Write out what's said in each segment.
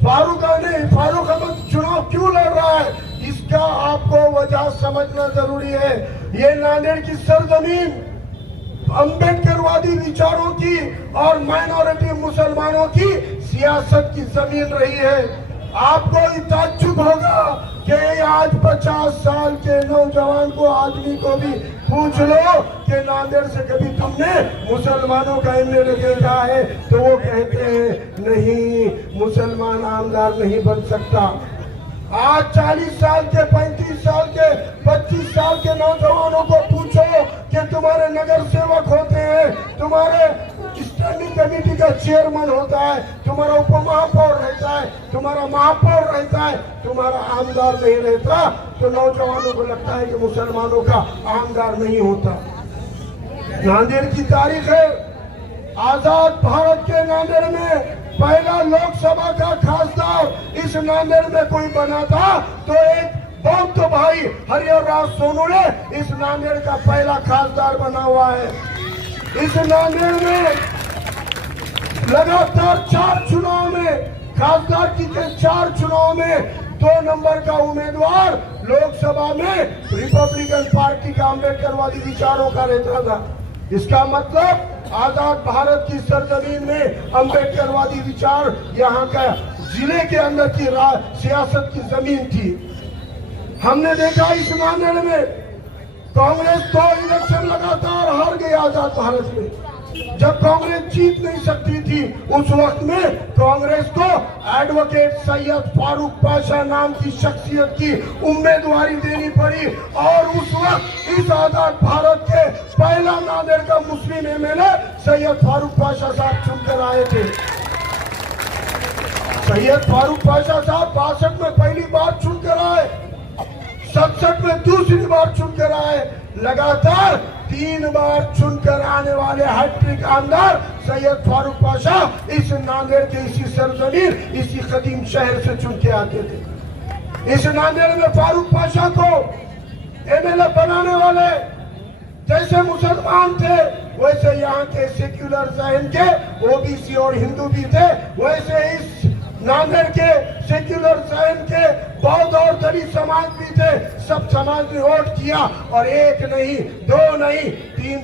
फारूक अहमद चुनाव क्यों लड़ रहा है, इसका आपको वजह समझना जरूरी है। ये नांदेड़ की सरजमीन अम्बेडकरवादी विचारों की और माइनॉरिटी मुसलमानों की सियासत की जमीन रही है। आपको ताज्जुब होगा कि आज 50 साल के नौजवान को, आदमी को भी पूछ लो कि नांदेड़ से कभी तुमने मुसलमानों का एमएलए देखा है, तो वो कहते हैं नहीं, मुसलमान आमदार नहीं बन सकता। आज 40 साल के, 35 साल के, 25 साल के नौजवानों को पूछो कि तुम्हारे नगर सेवक होते हैं, तुम्हारे स्टैंडिंग कमेटी का चेयरमैन होता है, तुम्हारा उप महापौर रहता है, तुम्हारा महापौर रहता है, तुम्हारा आमदार नहीं रहता, तो नौजवानों को लगता है कि मुसलमानों का आमदार नहीं होता। नांदेड़ की तारीख है, आजाद भारत के नांदेड़ में पहला लोकसभा का खासदार इस नांदेड़ में कोई बना था तो एक बौद्ध भाई हरिहर राव सोनू ने इस नांदेड़ का पहला खासदार बना हुआ है। इस नांदेड़ में लगातार 4 चुनाव में, खासदार की 4 चुनाव में 2 नंबर का उम्मीदवार लोकसभा में रिपब्लिकन पार्टी का अम्बेडकरवादी विचारों का रहता था। इसका मतलब आजाद भारत की सरजमीन में अम्बेडकरवादी विचार यहाँ का जिले के अंदर की सियासत की जमीन थी। हमने देखा इस नांदेड़ में कांग्रेस 2 इलेक्शन लगातार हार गई आजाद भारत में। जब कांग्रेस जीत नहीं सकती थी उस वक्त में कांग्रेस को एडवोकेट सैयद फारूक पाशा नाम की शख्सियत की उम्मीदवारी देनी पड़ी और उस वक्त इस आजाद भारत के पहला नांदेड़ का मुस्लिम एमएलए सैयद फारूक पाशा साहब चुनकर आए थे। सैयद फारूक पाशा साहब 62 में पहली बार चुनकर आए, 67 में दूसरी बार चुनकर आए, लगातार 3 बार चुनकर आने वाले हैट्रिक आमदार सैयद फारूक पाशा इस नांदेड़ के इसी सरजमीन, इसी कदीम शहर से चुन के आते थे। इस नांदेड़ में फारूक पाशा को एमएलए बनाने वाले जैसे मुसलमान थे वैसे यहाँ के सेक्युलर जहन के ओबीसी और हिंदू भी थे, वैसे इस नांदेड़ के सेक्युलर जहन के बौद्ध और दलित समाज भी थे। सब समाज ने वोट किया और 1 नहीं, 2 नहीं,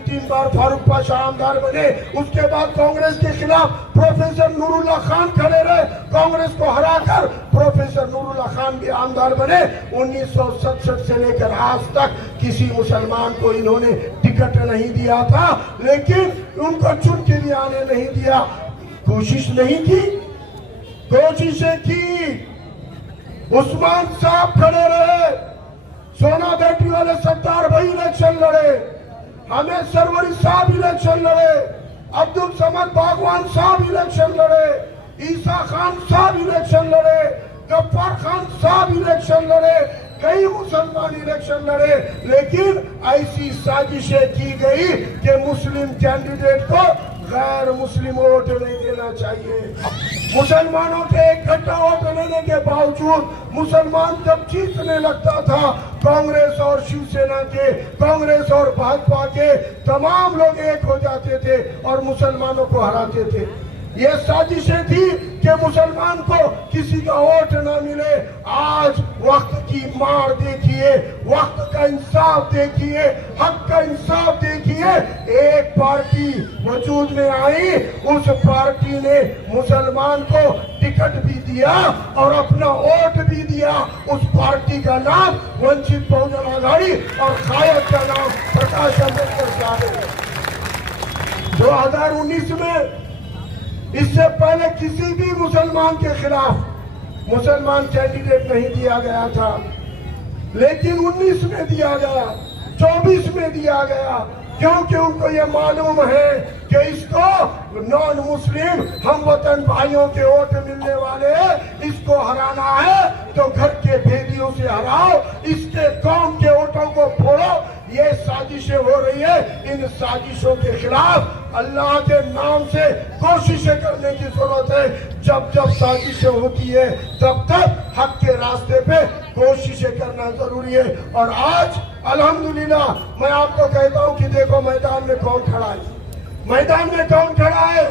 3 बार फारूक पाशा आमदार बने। उसके बाद कांग्रेस के खिलाफ प्रोफेसर नूरुल्लाह खान खड़े रहे, कांग्रेस को हराकर प्रोफेसर नूरुल्लाह खान भी आमदार बने। 1967 से लेकर आज तक किसी मुसलमान को इन्होंने टिकट नहीं दिया था, लेकिन उनको चुन के भी आने नहीं दिया। कोशिश नहीं की, कोशिशें की। उस्मान साहब खड़े रहे, सोना बेटी वाले सत्तार भाई इलेक्शन लड़े, हमें सरवरी साहब इलेक्शन लड़े, अब्दुल समद बागवान साहब इलेक्शन लड़े, ईसा खान साहब इलेक्शन लड़े, गफ्फार खान साहब इलेक्शन लड़े, कई मुसलमान इलेक्शन लड़े, लेकिन ऐसी साजिशें की गई कि मुस्लिम कैंडिडेट को गैर मुस्लिम वोट नहीं देना चाहिए। मुसलमानों के इकट्ठा वोट लेने के बावजूद मुसलमान जब जीतने लगता था, कांग्रेस और शिवसेना के, कांग्रेस और भाजपा के तमाम लोग एक हो जाते थे और मुसलमानों को हराते थे। ये साजिशें थी कि मुसलमान को किसी का वोट न मिले। आज वक्त की मार देखिए, वक्त का इंसाफ देखिए, हक का इंसाफ देखिए। एक पार्टी वजूद में आई, उस पार्टी ने मुसलमान को टिकट भी दिया और अपना वोट भी दिया। उस पार्टी का नाम वंचित बहुजन आघाड़ी और कायद का नाम प्रकाश अम्बेडकर साहब है। 2019 में इससे पहले किसी भी मुसलमान के खिलाफ मुसलमान कैंडिडेट नहीं दिया गया था, लेकिन 19 में दिया गया, 24 में दिया गया, क्योंकि उनको ये मालूम है कि इसको नॉन मुस्लिम हम वतन भाइयों के वोट मिलने वाले हैं, इसको हराना है तो घर के भेदियों से हराओ, इसके कौम के वोटों को फोड़ो। ये साजिशें हो रही है। इन साजिशों के खिलाफ अल्लाह के नाम से कोशिशें करने की जरूरत है। जब जब साजिशें होती है तब तब हक के रास्ते पे कोशिशें करना जरूरी है। और आज अल्हम्दुलिल्लाह मैं आपको कहता हूं कि देखो मैदान में कौन खड़ा है, मैदान में कौन खड़ा है।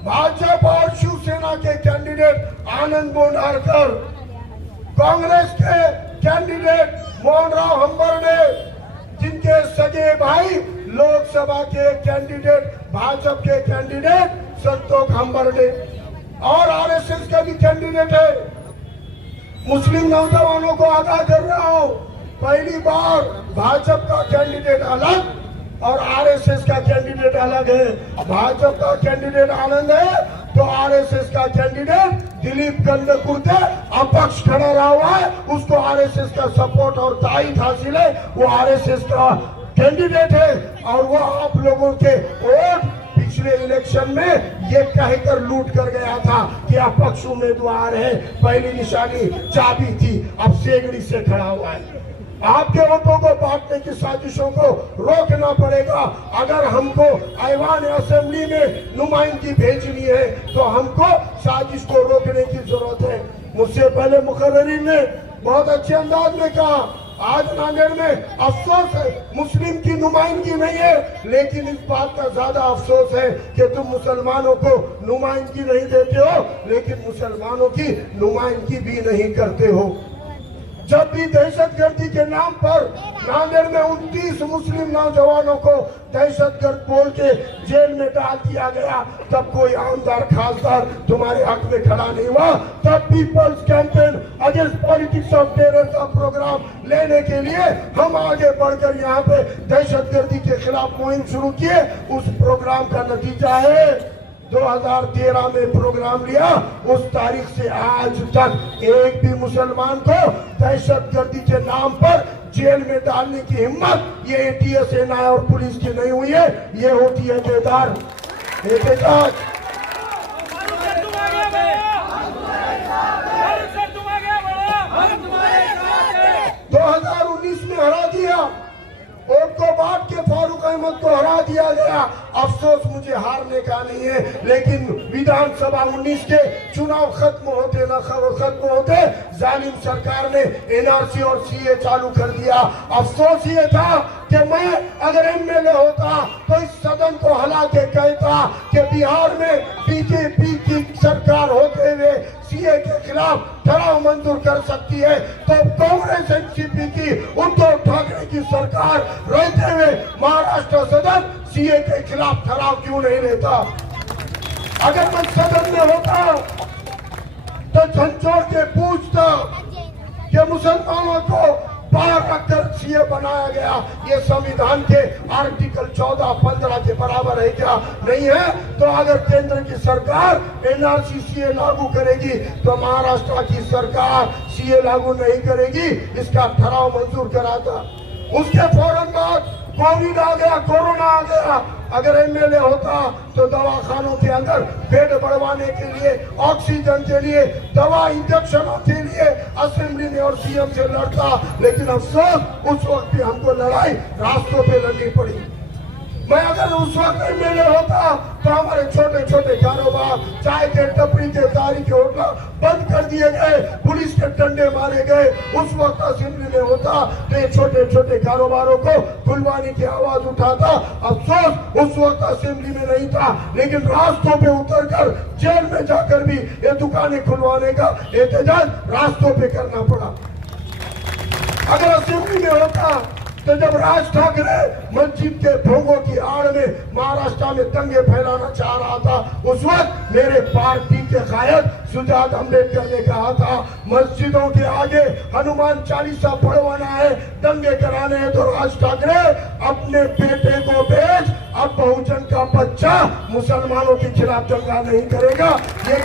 भाजपा और शिवसेना के कैंडिडेट आनंद बोंडारकर, कांग्रेस के कैंडिडेट मोहनराव हंबर्डे, जिनके सगे भाई लोकसभा के कैंडिडेट भाजपा के कैंडिडेट संतोष हंबर्डे, और आरएसएस का भी कैंडिडेट है। मुस्लिम नौजवानों को आगाह कर रहा हूं, पहली बार भाजपा का कैंडिडेट अलग और आरएसएस का कैंडिडेट अलग है। भाजपा का कैंडिडेट आनंद है तो आरएसएस का कैंडिडेट दिलीप गंडकुर्ते अपक्ष खड़ा रहा हुआ है, उसको आरएसएस का सपोर्ट और ताईद हासिल है, वो आरएसएस का कैंडिडेट है। और वो आप लोगों के वोट पिछले इलेक्शन में ये कहकर लूट कर गया था कि अपक्ष उम्मीदवार है, पहली निशानी चाबी थी, अब सेगड़ी से खड़ा हुआ है। आपके वोटों को बांटने की साजिशों को रोकना पड़ेगा। अगर हमको ऐवान असेंबली में नुमाइंदगी भेजनी है तो हमको साजिश को रोकने की जरूरत है। मुझसे पहले मुकर्रिरीन ने बहुत अच्छे अंदाज में कहा, आज नांदेड़ में अफसोस है मुस्लिम की नुमाइंदगी नहीं है, लेकिन इस बात का ज्यादा अफसोस है कि तुम मुसलमानों को नुमाइंदगी नहीं देते हो, लेकिन मुसलमानों की नुमाइंदगी भी नहीं करते हो। जब भी दहशतगर्दी के नाम पर नांदेड़ में 29 मुस्लिम नौजवानों को दहशतगर्द बोल के जेल में डाल दिया गया, तब कोई आमदार खासदार तुम्हारे हक में खड़ा नहीं हुआ। तब people's campaign against politics of terror का प्रोग्राम लेने के लिए हम आगे बढ़कर यहाँ पे दहशतगर्दी के खिलाफ मुहिम शुरू किए। उस प्रोग्राम का नतीजा है 2013 में प्रोग्राम लिया, उस तारीख से आज तक एक भी मुसलमान को दहशतगर्दी के नाम पर जेल में डालने की हिम्मत ये एटीएस, एनआई और पुलिस की नहीं हुई है। ये होती है बेदार एहतजाज। 2019 में हरा दिया, वोट को बांट के फारूक अहमद को हरा दिया गया। अफसोस मुझे हारने का नहीं है, लेकिन विधानसभा 19 के चुनाव खत्म होते जालिम सरकार ने एनआरसी और सीए चालू कर दिया। अफसोस ये था कि मैं अगर एमएलए होता तो इस सदन को हिला के कहता कि बिहार में बीजेपी की सरकार होते हुए सीए के खिलाफ ठराव मंजूर कर सकती है, तो कांग्रेस एनसीपी की उद्धव ठाकरे की सरकार रहते हुए महाराष्ट्र सदन सीए के खिलाफ ठराव क्यों नहीं लेता। अगर मैं सदन में होता तो झंझोड़ के पूछता कि मुसलमानों को बाहर रखकर सीए बनाया गया, ये संविधान के आर्टिकल 14-15 के बराबर है क्या? नहीं है। तो अगर केंद्र की सरकार एनआरसी सीए लागू करेगी तो महाराष्ट्र की सरकार सीए लागू नहीं करेगी, इसका ठराव मंजूर कराता। उसके फौरन बाद कोविड आ गया, कोरोना आ गया। अगर एमएलए होता तो दवाखानों के अंदर बेड बढ़वाने के लिए, ऑक्सीजन के लिए, दवा इंजेक्शनों के लिए असेंबली में और सीएम से लड़ता। लेकिन अफसोस उस वक्त भी हमको लड़ाई रास्तों पे लड़नी पड़ी। मैं अगर उस वक्त एमएलए होता तो हमारे छोटे छोटे कारोबार, चाय के टपरी के, तारी के होटल बंद कर दिए गए, पुलिस के डंडे मारे गए। उस वक्त असेंबली में होता तो ये छोटे छोटे कारोबारों को खुलवाने की आवाज उठाता। अफसोस उस वक्त असेंबली में नहीं था, लेकिन रास्तों पे उतरकर जेल में जाकर भी ये दुकानें खुलवाने का एहतजाज रास्तों पे करना पड़ा। अगर असेंबली में होता तो जब राज ठाकरे मस्जिद के भोगों की आड़ में महाराष्ट्र में दंगे फैलाना चाह रहा था, उस वक्त मेरे पार्टी के कायद सुजात अम्बेडकर ने कहा था मस्जिदों के आगे हनुमान चालीसा पढ़वाना है, दंगे कराने हैं, तो राज ठाकरे अपने बेटे को भेज, अब बहुजन का बच्चा मुसलमानों के खिलाफ दंगा नहीं करेगा। ये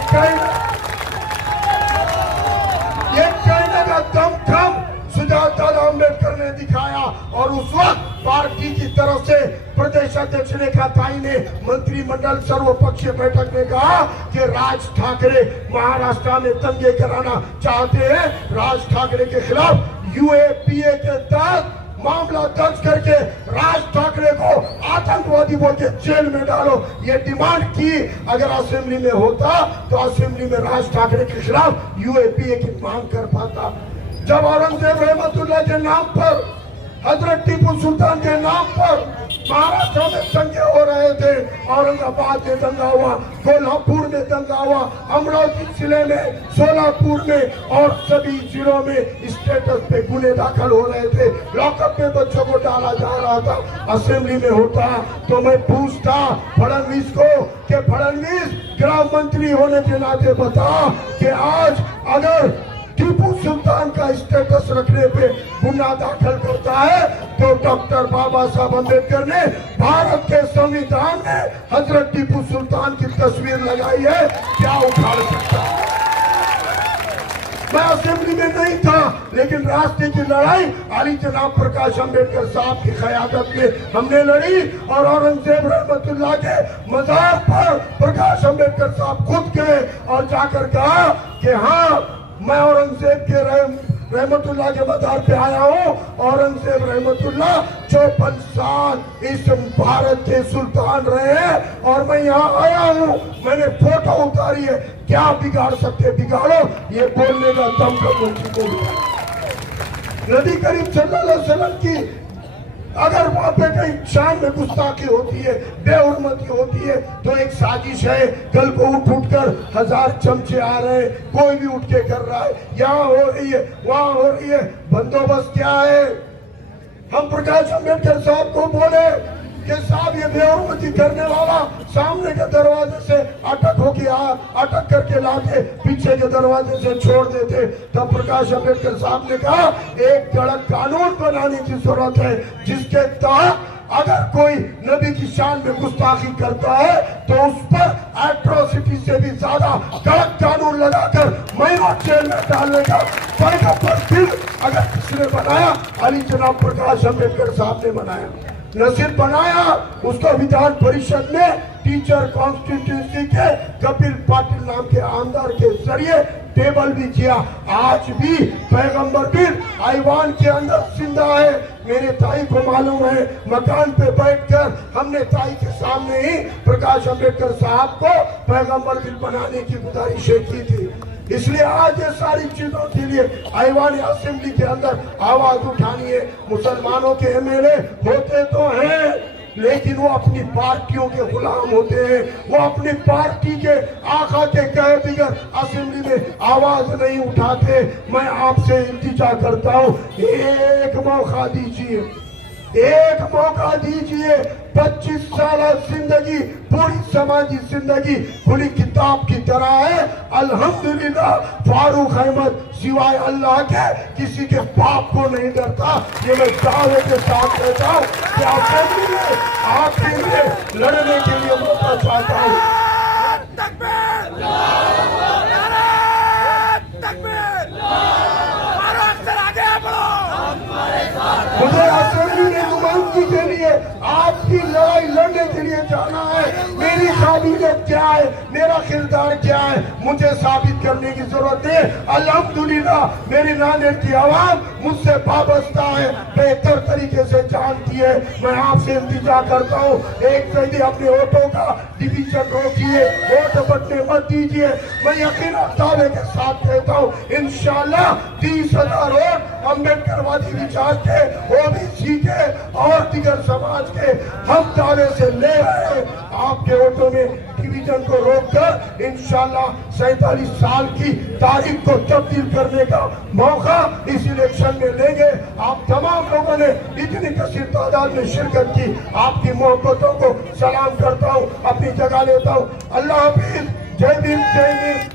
कहने का दम खम सुजात अम्बेडकर ने दिखाया। और उस वक्त पार्टी की तरफ से प्रदेश अध्यक्ष रेखा ताई ने मंत्रिमंडल सर्वपक्षीय बैठक में कहा कि राज ठाकरे महाराष्ट्र में दंगे कराना चाहते हैं। राज ठाकरे के खिलाफ यूएपीए के तहत मामला दर्ज करके राज ठाकरे को आतंकवादी बोल के जेल में डालो, ये डिमांड की। अगर असेंबली में होता तो असेंबली में राज ठाकरे के खिलाफ यूएपीए की मांग कर पाता। जब औरंगजेब रहमतुल्लाह के नाम पर, हजरत टीपू सुल्तान के नाम पर महाराष्ट्र में दंगे हो रहे थे, औरंगाबाद में दंगा हुआ, कोल्हापुर में दंगा हुआ, अमरावती जिले में, सोलापुर में और सभी जिलों में स्टेटस पे गुने दाखिल हो रहे थे, लॉकअप में बच्चों को डाला जा रहा था। असेंबली में होता तो मैं पूछता फडणवीस को कि फडणवीस गृह मंत्री होने के नाते बता कि आज अगर टीपू सुल्तान का स्टेटस रखने पे गुनाह दाखिल करता है तो डॉक्टर बाबा साहब अम्बेडकर ने भारत के संविधान में हजरत टीपू सुल्तान की तस्वीर लगाई है, क्या उखाड़ सकता है? मैं असेंबली में नहीं था, लेकिन रास्ते की लड़ाई अली जनाब प्रकाश अम्बेडकर साहब की क़यादत में हमने लड़ी और औरंगजेब रहमतुल्लाह के मजार पर प्रकाश अम्बेडकर साहब खुद गए और जाकर कहा कि हाँ, मैं औरंगजेब के रहमतुल्लाह के मजार पे आया हूँ। औरंगजेब रहमतुल्लाह 54 साल इस भारत के सुल्तान रहे हैं और मैं यहाँ आया हूँ, मैंने फोटो उतारी है, क्या बिगाड़ सकते? बिगाड़ो, ये बोलने का दम का मुझे को नबी करीम सल्लल्लाहु अलैहि वसल्लम की अगर वहां पे कहीं शान में गुस्ताखी होती है, बेहुरमती होती है तो एक साजिश है। कल को उठ कर 1000 चमचे आ रहे हैं, कोई भी उठ के कर रहा है, यहाँ हो रही है, वहां हो रही है, बंदोबस्त क्या है? हम प्रकाश अम्बेडकर साहब को बोले कि साहब ये बेहुरमती करने वाला सामने के दरवाजे से अटक करके लाके पीछे के दरवाजे से छोड़ देते। तब प्रकाश अम्बेडकर साहब ने कहा एक कड़क कानून बनाने की जरूरत है जिसके तहत अगर कोई नबी की शान में गुस्ताखी करता है तो उस पर एट्रोसिटी से भी ज्यादा कड़क कानून लगाकर महीनों जेल में डालने का पैगंबर बिल अगर किसने बनाया, अली जनाब प्रकाश अम्बेडकर साहब ने बनाया। न सिर्फ बनाया, उसको विधान परिषद में टीचर कॉन्स्टिट्यूंसी के कपिल पाटिल नाम के आमदार के जरिए टेबल भी किया। आज भी पैगंबर बिल आईवान के अंदर जिंदा है। मेरे ताई को मालूम है, मकान पे बैठकर हमने ताई के सामने ही प्रकाश अम्बेडकर साहब को पैगंबर बिल बनाने की गुजारिश की थी। इसलिए आज ये सारी चीजों के लिए आईवान असेंबली के अंदर आवाज उठानी है। मुसलमानों के एमएलए होते तो हैं, लेकिन वो अपनी पार्टियों के गुलाम होते हैं, वो अपनी पार्टी के आका के कहे बगैर असेंबली में आवाज नहीं उठाते। मैं आपसे इल्तिजा करता हूँ, एक मौका दीजिए, एक मौका दीजिए। 25 साल जिंदगी, पूरी समाजी जिंदगी खुली किताब की तरह है। अल्हम्दुलिल्लाह फारूक अहमद सिवाय अल्लाह के किसी के पाप को नहीं डरता। ये मैं दावे के साथ कहता हूँ कि असेंबली में आपके लिए लड़ने के लिए मौका चाहता हूँ। मुझे असेंबली में नुमाइंदगी के लिए आपकी लड़ाई लड़ने के लिए जाना है। मेरी काबिलियत क्या है, मेरा किरदार क्या है, मुझे साबित करने की जरूरत है। अल्हम्दुलिल्लाह मेरी नानेर की आवाम मुझसे वाबस्ता है, बेहतर तरीके से जानती है। मैं आपसे इंतजार करता हूँ, एक जल्दी अपने वोटों का डिवीजन रोकिए, वोट बटने मत दीजिए। मैं यकीन दावे के साथ कहता हूँ इंशाल्लाह 30,000 वोट अम्बेडकरवादी विचार के, ओबीसी के और दिगर समाज के हम दावे से ले रहे हैं। आपके वोटों में डिवीजन को रोककर इंशाल्लाह 47 साल की तारीख को तब्दील करने का मौका इस इलेक्शन में लेंगे। आप तमाम लोगों ने इतनी कसीर तादाद में शिरकत की, आपकी मोहब्बतों को सलाम करता हूँ, अपनी जगह लेता हूँ। अल्लाह हाफिज, जय भीम,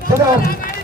खुदा हाफिज।